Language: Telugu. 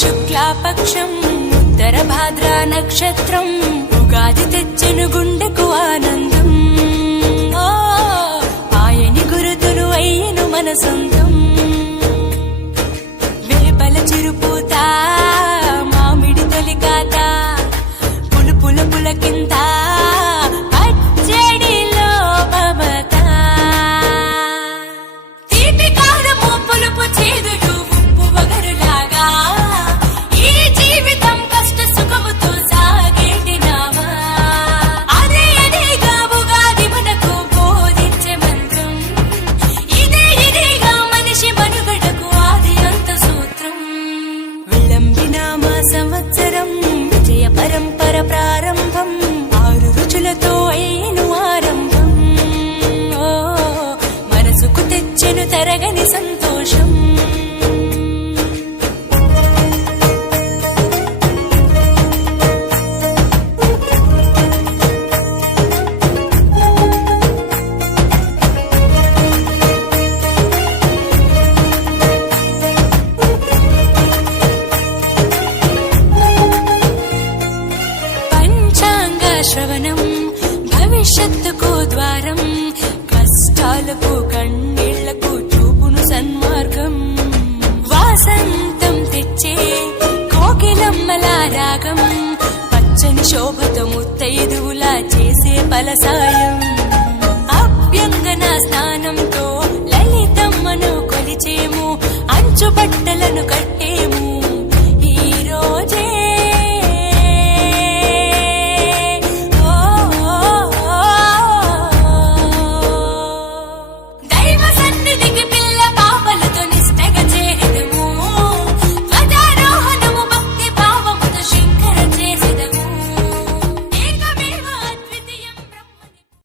శుక్లాపక్షం ఉత్తర భాద్ర నక్షత్రం ఉగాది తెచ్చెను గుండెకు ఆనందం. ఆయని గురుతులు అయ్యను మన సొంతం. వేపల చిరుపూత మామిడి తొలికాత పులుపుల పులకింత పచ్చడిలో మమత. తీపి కారము పులుపు చేదులు ఉప్పు వగరులాగా ఈ జీవితం కష్ట సుఖముతో సాగేటి నావా. అదే అదేగా ఉగాది మనకు బోధించే మంత్రం. ఇదేగా మనిషి మనుగడకు ఆది అంత సూత్రం. విళంబినామ సంవత్సరం విజయ పరంపర ప్రారంభం. 6 రుచులతో అయ్యను ఆరంభం. మనసుకు తెచ్చెను తరగని సంతోషం. పంచాంగ శ్రవణం భవిష్యత్తుకు ద్వారం. కష్టాలకు కన్నీళ్లకు చూపును సన్మార్గం. వాసంతం తెచ్చే కోకిలమ్మల రాగం. పచ్చని శోభతో ముత్తైదువులా చేసే ఫలసాయం. అభ్యంగన స్నానంతో లలితమ్మను కొలిచేము. అంచు బట్టలను కట్టి